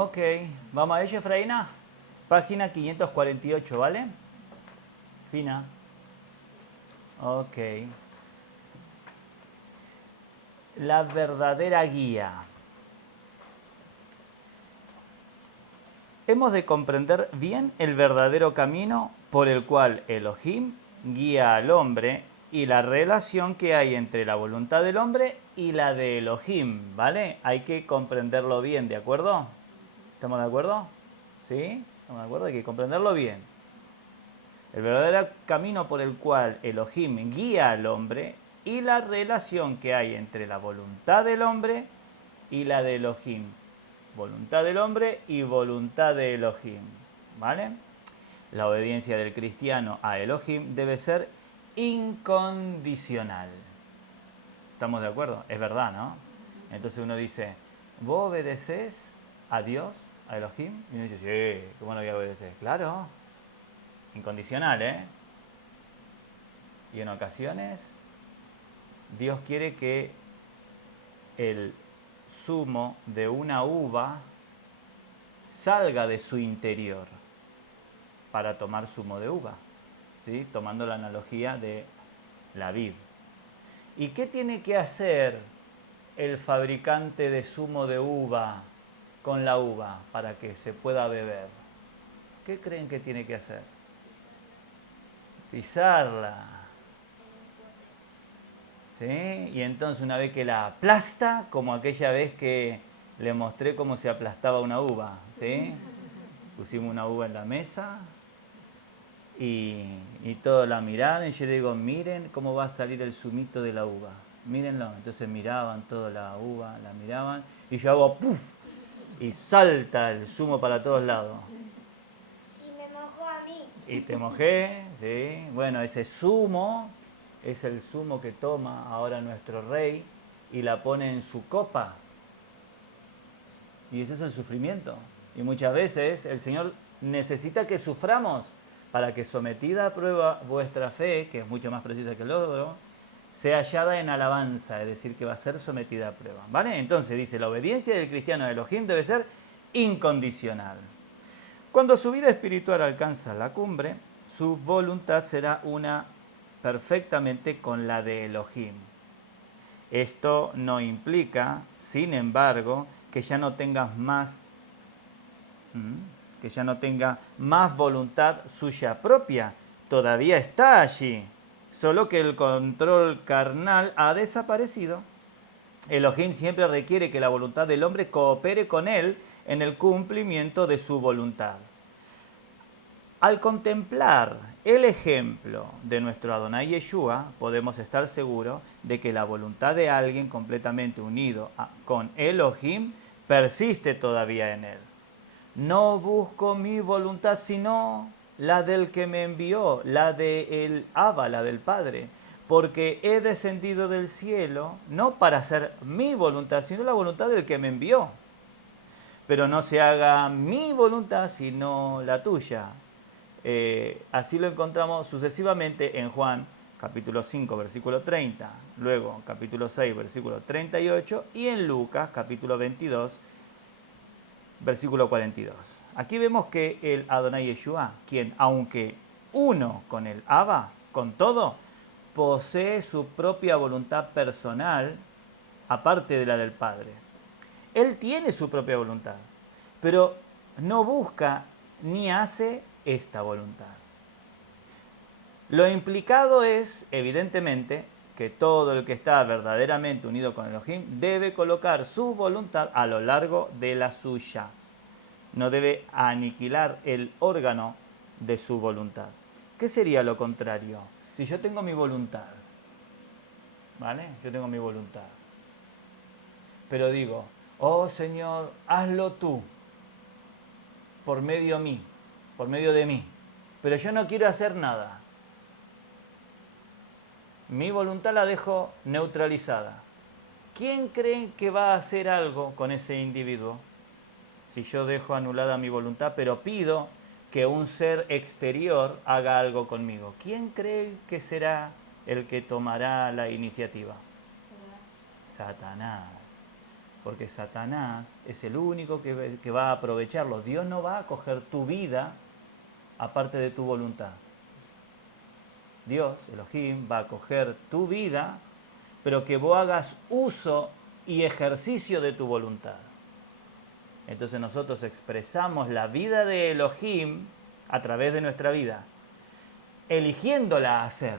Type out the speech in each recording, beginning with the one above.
Ok, vamos a ello, Efraína. Página 548, ¿vale? Fina. Ok. La verdadera guía. Hemos de comprender bien el verdadero camino por el cual Elohim guía al hombre y la relación que hay entre la voluntad del hombre y la de Elohim, ¿vale? Hay que comprenderlo bien, ¿de acuerdo? ¿Estamos de acuerdo? ¿Sí? ¿Estamos de acuerdo? Hay que comprenderlo bien. El verdadero camino por el cual Elohim guía al hombre y la relación que hay entre la voluntad del hombre y la de Elohim. Voluntad del hombre y voluntad de Elohim. ¿Vale? La obediencia del cristiano a Elohim debe ser incondicional. ¿Estamos de acuerdo? Es verdad, ¿no? Entonces uno dice, ¿vos obedeces a Dios, a Elohim? Y uno dice, sí, ¿cómo no voy a obedecer? Claro, incondicional, ¿eh? Y en ocasiones Dios quiere que el zumo de una uva salga de su interior para tomar zumo de uva, ¿sí? Tomando la analogía de la vid. ¿Y qué tiene que hacer el fabricante de zumo de uva con la uva para que se pueda beber? ¿Qué creen que tiene que hacer? Pisarla. ¿Sí? Y entonces una vez que la aplasta, como aquella vez que le mostré cómo se aplastaba una uva, ¿sí? Pusimos una uva en la mesa y todos la miraron y yo le digo, miren cómo va a salir el zumito de la uva. Mírenlo. Entonces miraban toda la uva, la miraban y yo hago ¡puf! Y salta el zumo para todos lados. Y me mojó a mí. Y te mojé, ¿sí? Bueno, ese zumo es el zumo que toma ahora nuestro rey y la pone en su copa. Y eso es el sufrimiento. Y muchas veces el Señor necesita que suframos para que sometida a prueba vuestra fe, que es mucho más precisa que el otro, sea hallada en alabanza, es decir, que va a ser sometida a prueba. ¿Vale? Entonces dice, la obediencia del cristiano a Elohim debe ser incondicional. Cuando su vida espiritual alcanza la cumbre, su voluntad será una perfectamente con la de Elohim. Esto no implica, sin embargo, que ya no tengas más, que ya no tenga más voluntad suya propia. Todavía está allí, solo que el control carnal ha desaparecido. Elohim siempre requiere que la voluntad del hombre coopere con él en el cumplimiento de su voluntad. Al contemplar el ejemplo de nuestro Adonai Yeshua, podemos estar seguros de que la voluntad de alguien completamente unido con Elohim persiste todavía en él. No busco mi voluntad, sino la del que me envió, la del Abba, la del Padre, porque he descendido del cielo no para hacer mi voluntad, sino la voluntad del que me envió. Pero no se haga mi voluntad, sino la tuya. Así lo encontramos sucesivamente en Juan capítulo 5, versículo 30, luego capítulo 6, versículo 38 y en Lucas capítulo 22, versículo 42. Aquí vemos que el Adonai Yeshua, quien aunque uno con el Abba, con todo, posee su propia voluntad personal aparte de la del Padre. Él tiene su propia voluntad, pero no busca ni hace esta voluntad. Lo implicado es, evidentemente, que todo el que está verdaderamente unido con Elohim debe colocar su voluntad a lo largo de la suya. No debe aniquilar el órgano de su voluntad. ¿Qué sería lo contrario? Si yo tengo mi voluntad, ¿vale? Yo tengo mi voluntad. Pero digo, oh Señor, hazlo tú, por medio de mí. Pero yo no quiero hacer nada. Mi voluntad la dejo neutralizada. ¿Quién cree que va a hacer algo con ese individuo? Si yo dejo anulada mi voluntad, pero pido que un ser exterior haga algo conmigo. ¿Quién cree que será el que tomará la iniciativa? Satanás. porque Satanás es el único que va a aprovecharlo. Dios no va a coger tu vida aparte de tu voluntad. Dios, Elohim, va a coger tu vida, pero que vos hagas uso y ejercicio de tu voluntad. Entonces nosotros expresamos la vida de Elohim a través de nuestra vida, eligiéndola hacer.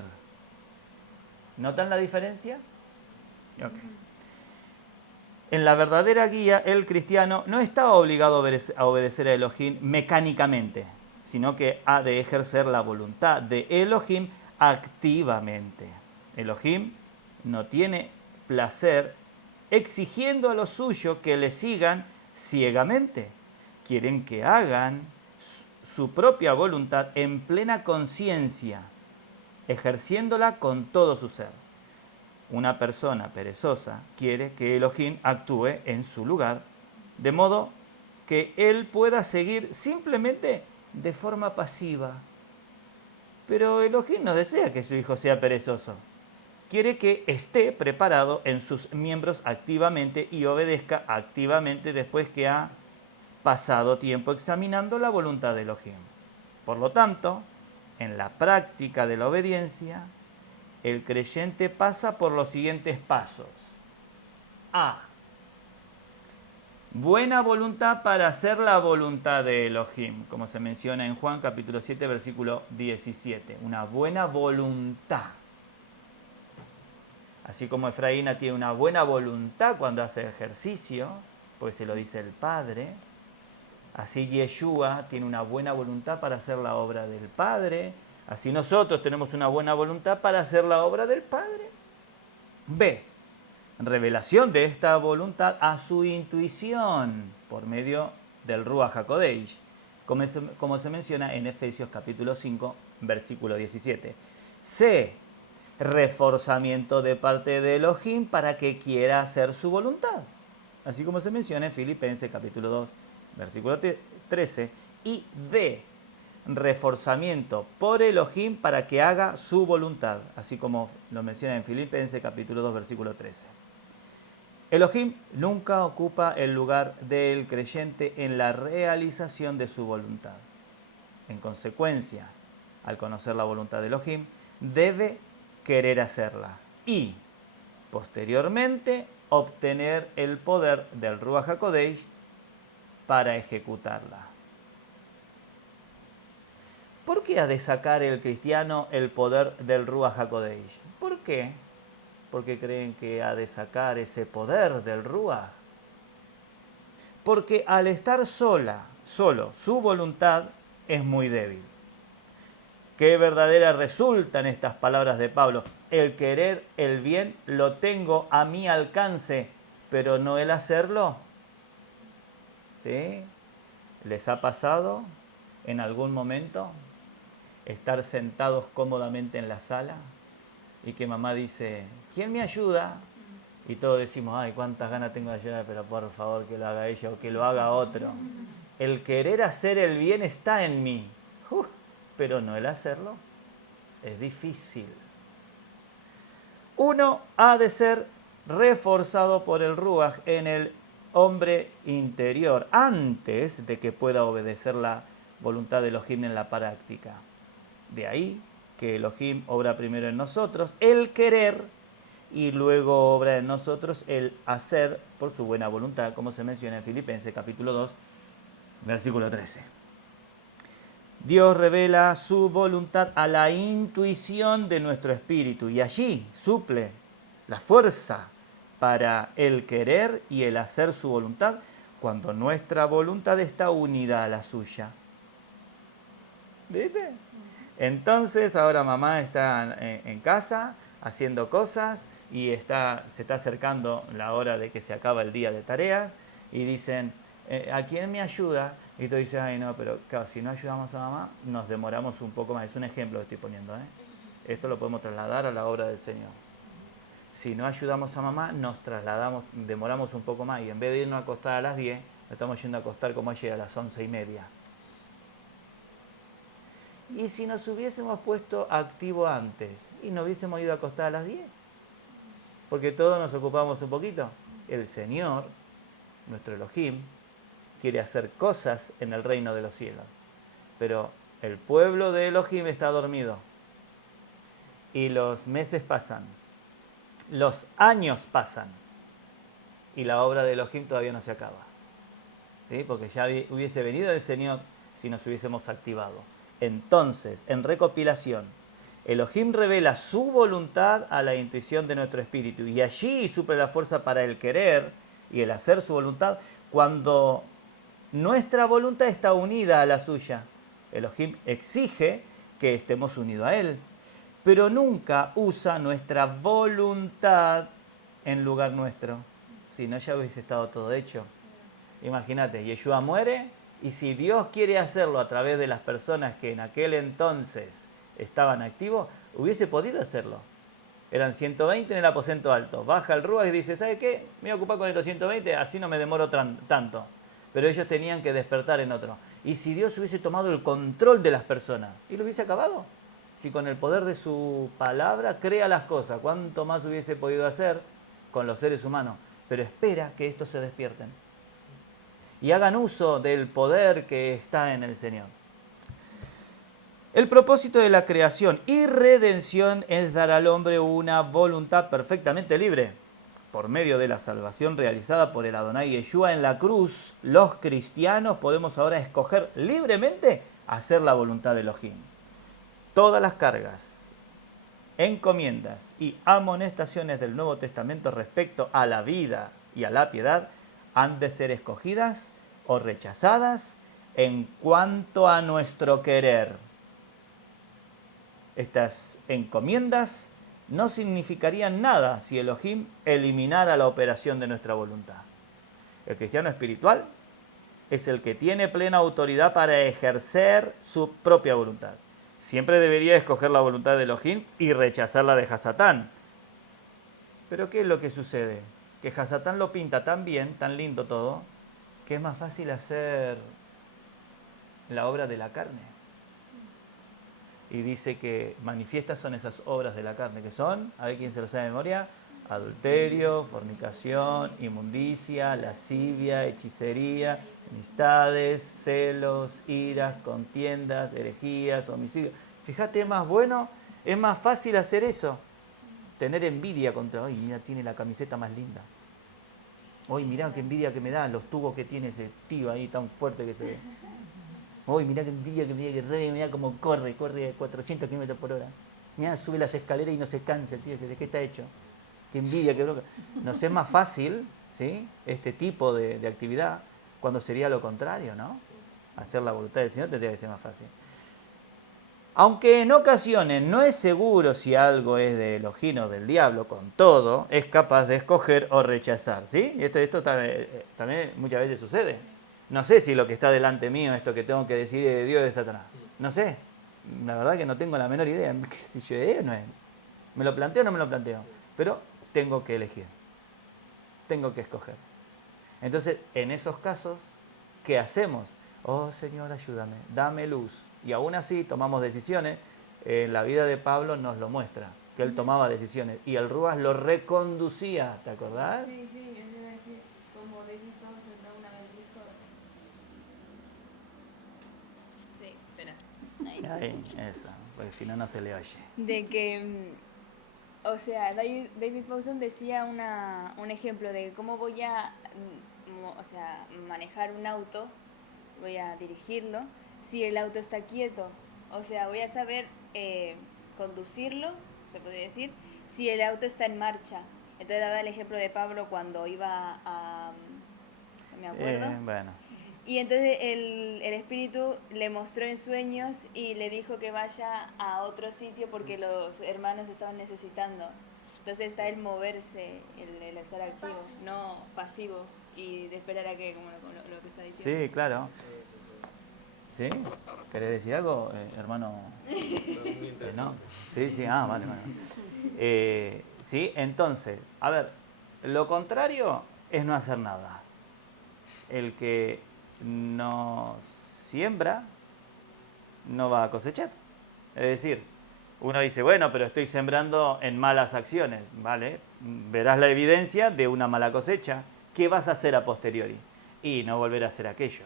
¿Notan la diferencia? Ok. En la verdadera guía, el cristiano no está obligado a obedecer a Elohim mecánicamente, sino que ha de ejercer la voluntad de Elohim activamente. Elohim no tiene placer exigiendo a los suyos que le sigan ciegamente. Quieren que hagan su propia voluntad en plena conciencia, ejerciéndola con todo su ser. Una persona perezosa quiere que Elohim actúe en su lugar, de modo que él pueda seguir simplemente de forma pasiva. Pero Elohim no desea que su hijo sea perezoso. Quiere que esté preparado en sus miembros activamente y obedezca activamente después que ha pasado tiempo examinando la voluntad de Elohim. Por lo tanto, en la práctica de la obediencia, el creyente pasa por los siguientes pasos. A. Buena voluntad para hacer la voluntad de Elohim, como se menciona en Juan capítulo 7, versículo 17. Una buena voluntad. Así como Efraína tiene una buena voluntad cuando hace ejercicio, pues se lo dice el Padre, así Yeshua tiene una buena voluntad para hacer la obra del Padre, así nosotros tenemos una buena voluntad para hacer la obra del Padre. B. Revelación de esta voluntad a su intuición por medio del Ruach HaKodesh, como se menciona en Efesios capítulo 5, versículo 17. C. Reforzamiento de parte de Elohim para que quiera hacer su voluntad, así como se menciona en Filipenses capítulo 2, versículo 13. Y D. Reforzamiento por Elohim para que haga su voluntad, así como lo menciona en Filipenses capítulo 2, versículo 13. Elohim nunca ocupa el lugar del creyente en la realización de su voluntad. En consecuencia, al conocer la voluntad de Elohim, debe querer hacerla y, posteriormente, obtener el poder del Ruach HaKodesh para ejecutarla. ¿Por qué ha de sacar el cristiano el poder del Ruach HaKodesh? ¿Por qué? Porque creen que ha de sacar ese poder del Ruach. Porque al estar solo, su voluntad es muy débil. Qué verdadera resultan estas palabras de Pablo. El querer el bien lo tengo a mi alcance, pero no el hacerlo. ¿Sí? ¿Les ha pasado en algún momento estar sentados cómodamente en la sala y que mamá dice, ¿quién me ayuda? Y todos decimos, ay, cuántas ganas tengo de ayudar, pero por favor que lo haga ella o que lo haga otro. El querer hacer el bien está en mí, pero no el hacerlo. Es difícil. Uno ha de ser reforzado por el Ruach en el hombre interior antes de que pueda obedecer la voluntad de Elohim en la práctica. De ahí que Elohim obra primero en nosotros el querer y luego obra en nosotros el hacer por su buena voluntad, como se menciona en Filipenses capítulo 2, versículo 13. Dios revela su voluntad a la intuición de nuestro espíritu y allí suple la fuerza para el querer y el hacer su voluntad cuando nuestra voluntad está unida a la suya. ¿Viste? Entonces ahora mamá está en casa haciendo cosas y se está acercando la hora de que se acaba el día de tareas y dicen, ¿a quién me ayuda? Y tú dices, ay no, pero claro, si no ayudamos a mamá nos demoramos un poco más. Es un ejemplo que estoy poniendo, ¿eh? Esto lo podemos trasladar a la obra del Señor. Si no ayudamos a mamá nos demoramos un poco más y en vez de irnos a acostar a las 10, nos estamos yendo a acostar como ayer a las 11:30. Y si nos hubiésemos puesto activo antes y nos hubiésemos ido a acostar a las 10, porque todos nos ocupamos un poquito. El Señor nuestro Elohim, quiere hacer cosas en el reino de los cielos. Pero el pueblo de Elohim está dormido. Y los meses pasan. Los años pasan. Y la obra de Elohim todavía no se acaba. ¿Sí? Porque ya hubiese venido el Señor si nos hubiésemos activado. Entonces, en recopilación, Elohim revela su voluntad a la intuición de nuestro espíritu. Y allí suple la fuerza para el querer y el hacer su voluntad cuando nuestra voluntad está unida a la suya. Elohim exige que estemos unidos a Él, pero nunca usa nuestra voluntad en lugar nuestro. Si no, ya hubiese estado todo hecho. Imagínate, Yeshua muere y si Dios quiere hacerlo a través de las personas que en aquel entonces estaban activos, hubiese podido hacerlo. Eran 120 en el aposento alto. Baja el Ruach y dice, ¿sabe qué? Me voy a ocupar con estos 120, así no me demoro tanto. Pero ellos tenían que despertar en otro. Y si Dios hubiese tomado el control de las personas, ¿y lo hubiese acabado? Si con el poder de su palabra crea las cosas, ¿cuánto más hubiese podido hacer con los seres humanos? Pero espera que estos se despierten y hagan uso del poder que está en el Señor. El propósito de la creación y redención es dar al hombre una voluntad perfectamente libre. Por medio de la salvación realizada por el Adonai Yeshua en la cruz, los cristianos podemos ahora escoger libremente hacer la voluntad de Elohim. Todas las cargas, encomiendas y amonestaciones del Nuevo Testamento respecto a la vida y a la piedad han de ser escogidas o rechazadas en cuanto a nuestro querer. Estas encomiendas no significarían nada si Elohim eliminara la operación de nuestra voluntad. El cristiano espiritual es el que tiene plena autoridad para ejercer su propia voluntad. Siempre debería escoger la voluntad de Elohim y rechazar la de Hasatán. Pero ¿qué es lo que sucede? Que Hasatán lo pinta tan bien, tan lindo todo, que es más fácil hacer la obra de la carne. Y dice que manifiestas son esas obras de la carne, que son, a ver quién se lo sabe de memoria, adulterio, fornicación, inmundicia, lascivia, hechicería, amistades, celos, iras, contiendas, herejías, homicidios. Fíjate, es más bueno, es más fácil hacer eso. Tener envidia contra, ay, mira, tiene la camiseta más linda. Ay, mirá qué envidia que me da, los tubos que tiene ese tío ahí tan fuerte que se ve. Uy, mirá qué envidia que re, mirá cómo corre a 400 km por hora. Mirá, sube las escaleras y no se cansa el tío, ¿de qué está hecho? Qué envidia, qué bronca. Nos es más fácil, ¿sí?, este tipo de actividad, cuando sería lo contrario, ¿no? Hacer la voluntad del Señor tendría que ser más fácil. Aunque en ocasiones no es seguro si algo es de Elohim o del diablo, con todo, es capaz de escoger o rechazar, ¿sí? Y esto también muchas veces sucede. No sé si lo que está delante mío, esto que tengo que decidir es de Dios o de Satanás. No sé. La verdad que no tengo la menor idea. ¿Qué sé yo, de no es? ¿Me lo planteo o no me lo planteo? Pero tengo que elegir. Tengo que escoger. Entonces, en esos casos, ¿qué hacemos? Oh, Señor, ayúdame, dame luz. Y aún así tomamos decisiones. La vida de Pablo nos lo muestra, que él tomaba decisiones. Y el Ruach lo reconducía, ¿te acordás? Sí, sí, eso iba a decir, como David Thompson da una vez dijo. Sí, espera. Ahí, eso, porque si no, no se le oye. De que, o sea, David Powson decía un ejemplo de cómo voy a, o sea, manejar un auto, voy a dirigirlo, si el auto está quieto. O sea, voy a saber conducirlo, se puede decir, si el auto está en marcha. Entonces daba el ejemplo de Pablo cuando iba a, no me acuerdo. Bueno. Y entonces el espíritu le mostró en sueños y le dijo que vaya a otro sitio porque los hermanos estaban necesitando. Entonces está el moverse, el estar activo, no pasivo y de esperar a que, como lo que está diciendo. Sí, claro. ¿Sí? ¿Querés decir algo, hermano? ¿No? Sí, sí, vale. Sí, entonces, a ver, lo contrario es no hacer nada. El que no siembra no va a cosechar. Es decir, uno dice, bueno, pero estoy sembrando en malas acciones, ¿vale? Verás la evidencia de una mala cosecha. ¿qué vas a hacer a posteriori? Y no volver a hacer aquello.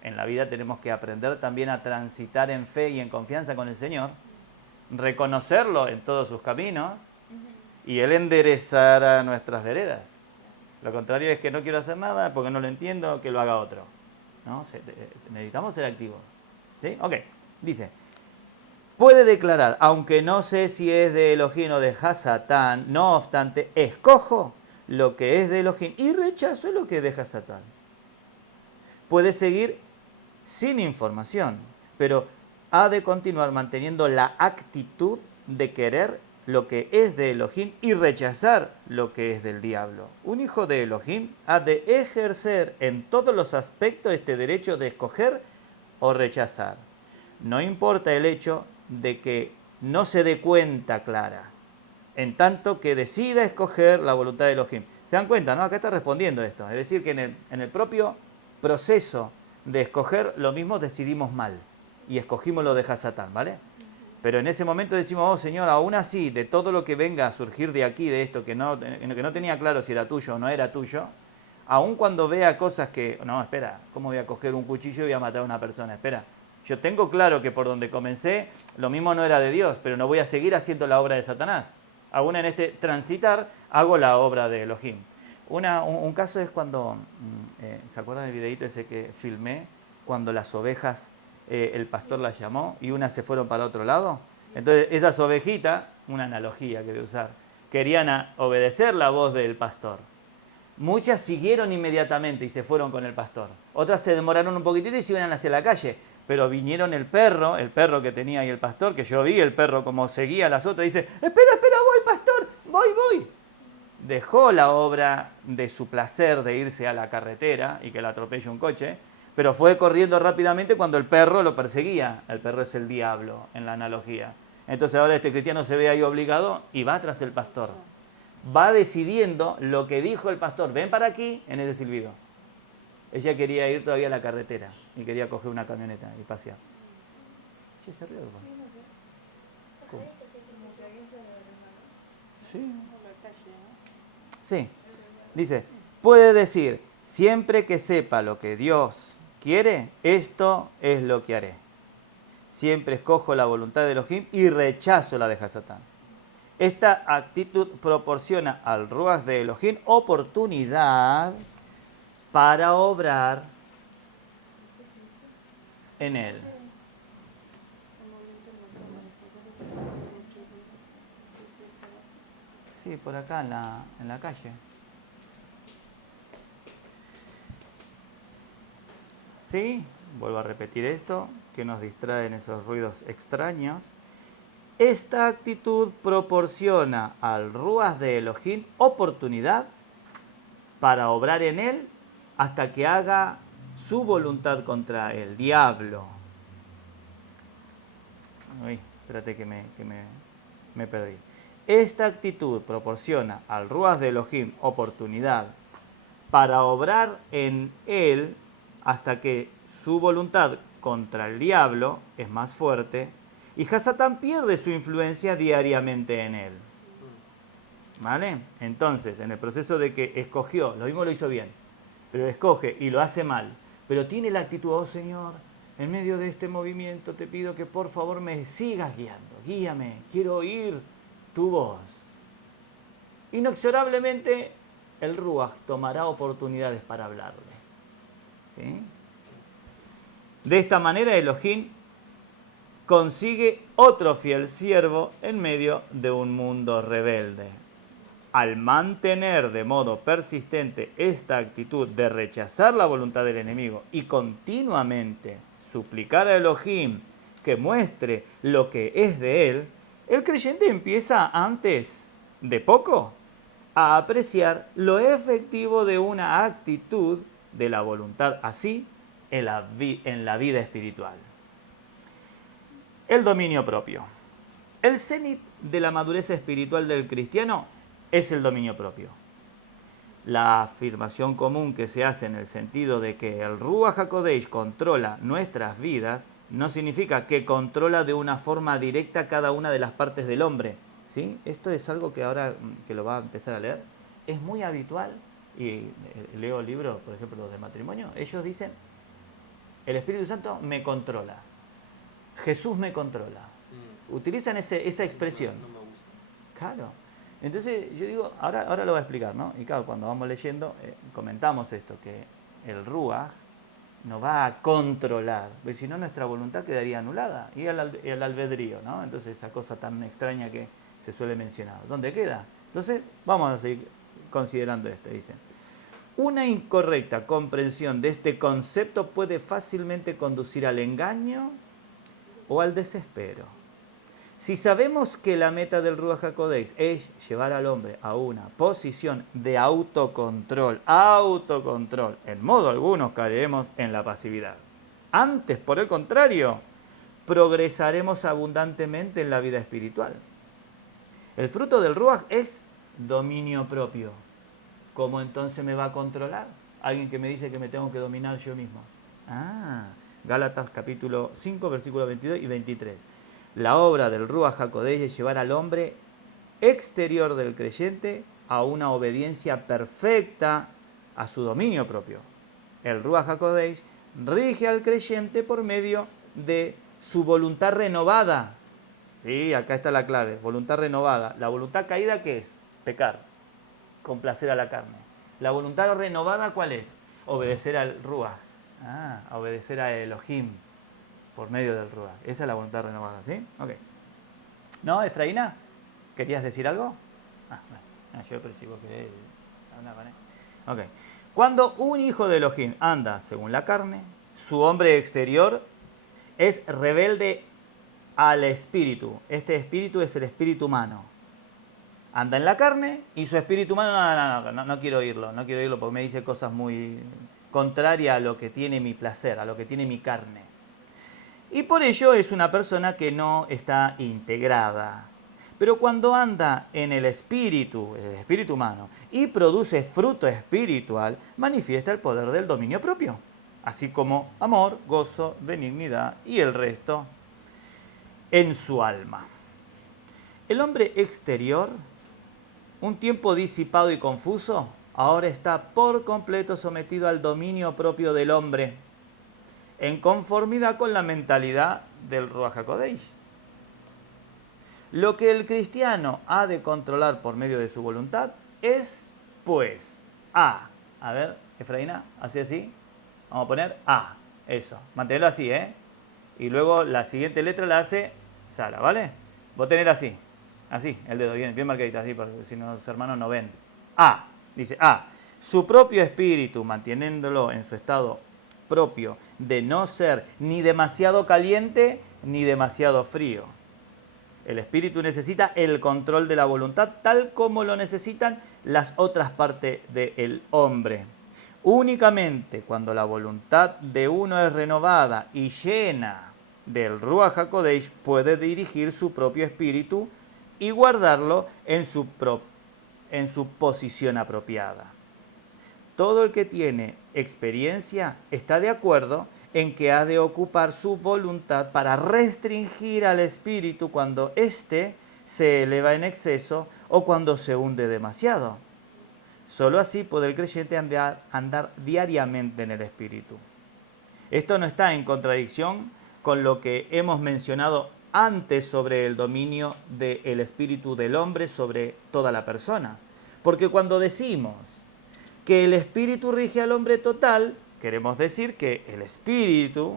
En la vida tenemos que aprender también a transitar en fe y en confianza con el Señor, reconocerlo en todos sus caminos y Él enderezará nuestras veredas. Lo contrario es que no quiero hacer nada porque no lo entiendo, que lo haga otro. ¿No? Necesitamos ser activos. ¿Sí? Ok, dice, puede declarar, aunque no sé si es de Elohim o de Hasatán, no obstante, escojo lo que es de Elohim y rechazo lo que es de Hasatán. Puede seguir sin información, pero ha de continuar manteniendo la actitud de querer lo que es de Elohim y rechazar lo que es del diablo. Un hijo de Elohim ha de ejercer en todos los aspectos este derecho de escoger o rechazar. No importa el hecho de que no se dé cuenta clara, en tanto que decida escoger la voluntad de Elohim. ¿Se dan cuenta, no? Acá está respondiendo esto. Es decir, que en el propio proceso de escoger lo mismo decidimos mal y escogimos lo de Hasatán, ¿vale? Pero en ese momento decimos, oh Señor, aún así, de todo lo que venga a surgir de aquí, de esto, que no tenía claro si era tuyo o no era tuyo, aun cuando vea cosas que, no, espera, ¿cómo voy a coger un cuchillo y voy a matar a una persona? Espera, yo tengo claro que por donde comencé, lo mismo no era de Dios, pero no voy a seguir haciendo la obra de Satanás. Aún en este transitar, hago la obra de Elohim. Un caso es cuando, ¿se acuerdan del videíto ese que filmé? Cuando las ovejas, el pastor las llamó y unas se fueron para otro lado. Entonces esas ovejitas, una analogía que voy a usar, querían obedecer la voz del pastor. Muchas siguieron inmediatamente y se fueron con el pastor. Otras se demoraron un poquitito y se iban hacia la calle. Pero vinieron el perro que tenía ahí el pastor, que yo vi el perro como seguía a las otras, y dice, espera, voy pastor, voy. Dejó la obra de su placer de irse a la carretera y que la atropelle un coche, pero fue corriendo rápidamente cuando el perro lo perseguía. El perro es el diablo, en la analogía. Entonces ahora este cristiano se ve ahí obligado y va tras el pastor. Va decidiendo lo que dijo el pastor. Ven para aquí en ese silbido. Ella quería ir todavía a la carretera y quería coger una camioneta y pasear. Che, se rió. ¿Cómo? Sí. Sí. Dice, puede decir, siempre que sepa lo que Dios quiere, esto es lo que haré. Siempre escojo la voluntad de Elohim y rechazo la de Hasatán. Esta actitud proporciona al Ruach de Elohim oportunidad para obrar en él. Sí, por acá en la calle. Sí, vuelvo a repetir esto, que nos distraen esos ruidos extraños. Esta actitud proporciona al Ruach de Elohim oportunidad para obrar en él hasta que haga su voluntad contra el diablo. Uy, espérate que me perdí. Esta actitud proporciona al Ruach de Elohim oportunidad para obrar en él hasta que su voluntad contra el diablo es más fuerte y Hasatán pierde su influencia diariamente en él. ¿Vale? Entonces, en el proceso de que escogió, lo mismo lo hizo bien, pero escoge y lo hace mal, pero tiene la actitud, oh Señor, en medio de este movimiento te pido que por favor me sigas guiando, guíame, quiero oír tu voz. Inexorablemente el Ruach tomará oportunidades para hablarle. ¿Sí? De esta manera Elohim consigue otro fiel siervo en medio de un mundo rebelde. Al mantener de modo persistente esta actitud de rechazar la voluntad del enemigo y continuamente suplicar a Elohim que muestre lo que es de él, el creyente empieza antes de poco a apreciar lo efectivo de una actitud de la voluntad así en la vida espiritual. El dominio propio. El cenit de la madurez espiritual del cristiano es el dominio propio. La afirmación común que se hace en el sentido de que el Ruach HaKodesh controla nuestras vidas no significa que controla de una forma directa cada una de las partes del hombre. ¿Sí? Esto es algo que ahora que lo va a empezar a leer, es muy habitual y leo libros, por ejemplo, los de matrimonio, ellos dicen, el Espíritu Santo me controla, Jesús me controla. Utilizan esa expresión. No me gusta. Claro. Entonces yo digo, ahora lo voy a explicar, ¿no? Y claro, cuando vamos leyendo, comentamos esto, que el Ruaj nos va a controlar, porque si no nuestra voluntad quedaría anulada, y el albedrío, ¿no? Entonces esa cosa tan extraña que se suele mencionar, ¿dónde queda? Entonces vamos a seguir considerando esto, dice. Una incorrecta comprensión de este concepto puede fácilmente conducir al engaño o al desespero. Si sabemos que la meta del Ruaj HaKodesh es llevar al hombre a una posición de autocontrol, en modo alguno caeremos en la pasividad. Antes, por el contrario, progresaremos abundantemente en la vida espiritual. El fruto del Ruaj es dominio propio. ¿Cómo entonces me va a controlar? Alguien que me dice que me tengo que dominar yo mismo. Gálatas capítulo 5, versículos 22 y 23. La obra del Ruaj HaKodesh es llevar al hombre exterior del creyente a una obediencia perfecta a su dominio propio. El Ruaj HaKodesh rige al creyente por medio de su voluntad renovada. Sí, acá está la clave, voluntad renovada. La voluntad caída, ¿qué es? Pecar, complacer a la carne. La voluntad renovada, ¿cuál es? Obedecer al Ruaj, obedecer a Elohim por medio del Ruaj. Esa es la voluntad renovada, ¿sí? Ok. ¿No, Efraína? ¿Querías decir algo? Bueno, yo percibo que hablar con él. Ok. Cuando un hijo de Elohim anda según la carne, su hombre exterior es rebelde al espíritu. Este espíritu es el espíritu humano. Anda en la carne y su espíritu humano, no quiero oírlo, no quiero oírlo porque me dice cosas muy contrarias a lo que tiene mi placer, a lo que tiene mi carne. Y por ello es una persona que no está integrada. Pero cuando anda en el espíritu humano, y produce fruto espiritual, manifiesta el poder del dominio propio, así como amor, gozo, benignidad y el resto en su alma. El hombre exterior, un tiempo disipado y confuso, ahora está por completo sometido al dominio propio del hombre, en conformidad con la mentalidad del Ruaj HaKodesh. Lo que el cristiano ha de controlar por medio de su voluntad es, pues, A. A ver, Efraína, así. Vamos a poner A. Eso, mantenerlo así, ¿eh? Y luego la siguiente letra la hace Sara, ¿vale? Vos tenés así, el dedo bien marcadito, así, porque si no los hermanos no ven. A, dice A. Su propio espíritu, manteniéndolo en su estado propio de no ser ni demasiado caliente ni demasiado frío. El espíritu necesita el control de la voluntad tal como lo necesitan las otras partes del hombre. Únicamente cuando la voluntad de uno es renovada y llena del Ruaj HaKodesh puede dirigir su propio espíritu y guardarlo en su posición apropiada. Todo el que tiene experiencia está de acuerdo en que ha de ocupar su voluntad para restringir al espíritu cuando éste se eleva en exceso o cuando se hunde demasiado. Solo así puede el creyente andar diariamente en el espíritu. Esto no está en contradicción con lo que hemos mencionado antes sobre el dominio del espíritu del hombre sobre toda la persona. Porque cuando decimos que el espíritu rige al hombre total, queremos decir que el espíritu,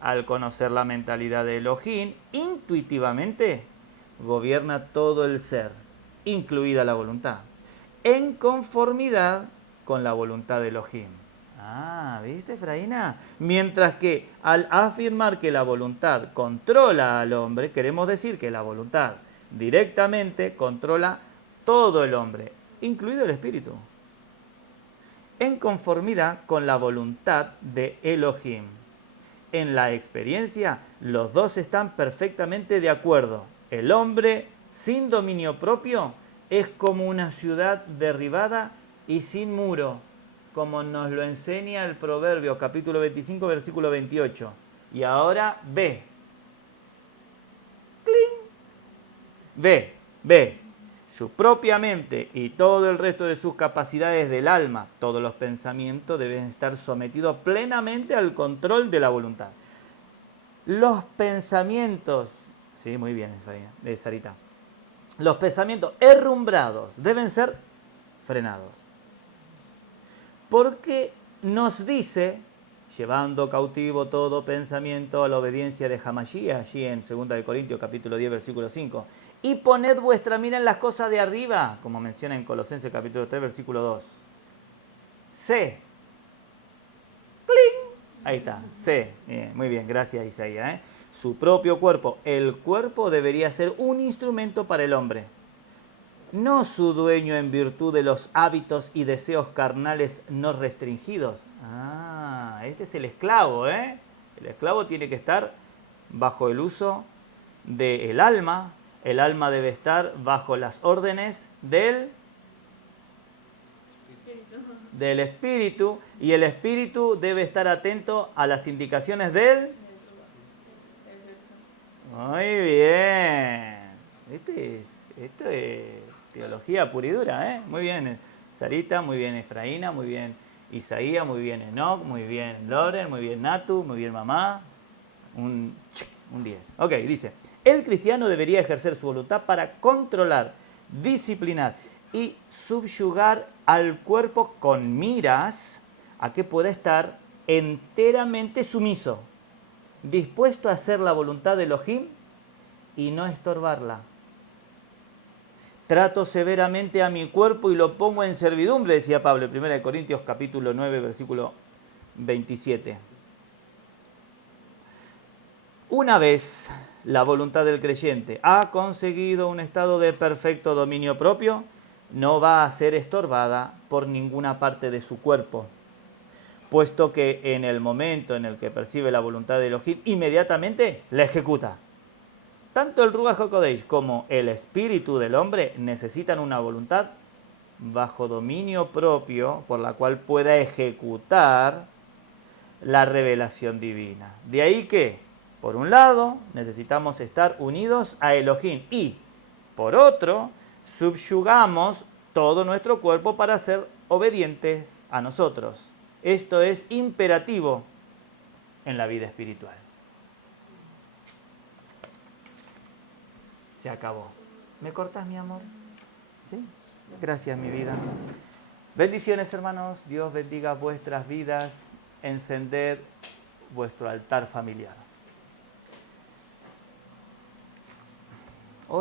al conocer la mentalidad de Elohim, intuitivamente gobierna todo el ser, incluida la voluntad, en conformidad con la voluntad de Elohim. ¿Viste, Efraína? Mientras que al afirmar que la voluntad controla al hombre, queremos decir que la voluntad directamente controla todo el hombre, incluido el espíritu, en conformidad con la voluntad de Elohim. En la experiencia, los dos están perfectamente de acuerdo. El hombre sin dominio propio es como una ciudad derribada y sin muro, como nos lo enseña el Proverbio, capítulo 25, versículo 28. Y ahora ve. ¡Cling! Ve. Su propia mente y todo el resto de sus capacidades del alma, todos los pensamientos deben estar sometidos plenamente al control de la voluntad. Los pensamientos, sí, muy bien, Sarita. Los pensamientos herrumbrados deben ser frenados. Porque nos dice, llevando cautivo todo pensamiento a la obediencia de Hamashiach, allí en 2 Corintios capítulo 10, versículo 5. Y poned vuestra mira en las cosas de arriba, como menciona en Colosenses capítulo 3, versículo 2. C. ¡Cling! Ahí está, C. Muy bien, gracias Isaías. Su propio cuerpo. El cuerpo debería ser un instrumento para el hombre, no su dueño en virtud de los hábitos y deseos carnales no restringidos. Ah, este es el esclavo, ¿eh? El esclavo tiene que estar bajo el uso del alma. El alma debe estar bajo las órdenes del espíritu, y el espíritu debe estar atento a las indicaciones del... Muy bien. Esto es teología pura y dura, ¿eh? Muy bien, Sarita, muy bien, Efraína, muy bien, Isaías, muy bien, Enoch, muy bien, Loren, muy bien, Natu, muy bien, mamá. Un 10. Ok, dice, el cristiano debería ejercer su voluntad para controlar, disciplinar y subyugar al cuerpo con miras a que pueda estar enteramente sumiso, dispuesto a hacer la voluntad de Elohim y no estorbarla. Trato severamente a mi cuerpo y lo pongo en servidumbre, decía Pablo en 1 Corintios capítulo 9, versículo 27. Una vez la voluntad del creyente ha conseguido un estado de perfecto dominio propio, no va a ser estorbada por ninguna parte de su cuerpo, puesto que en el momento en el que percibe la voluntad de Elohim, inmediatamente la ejecuta. Tanto el Ruach HaKodesh como el espíritu del hombre necesitan una voluntad bajo dominio propio por la cual pueda ejecutar la revelación divina. De ahí que, por un lado, necesitamos estar unidos a Elohim y, por otro, subyugamos todo nuestro cuerpo para ser obedientes a nosotros. Esto es imperativo en la vida espiritual. Se acabó. ¿Me cortas, mi amor? ¿Sí? Gracias, mi vida. Bendiciones, hermanos. Dios bendiga vuestras vidas. Encended vuestro altar familiar.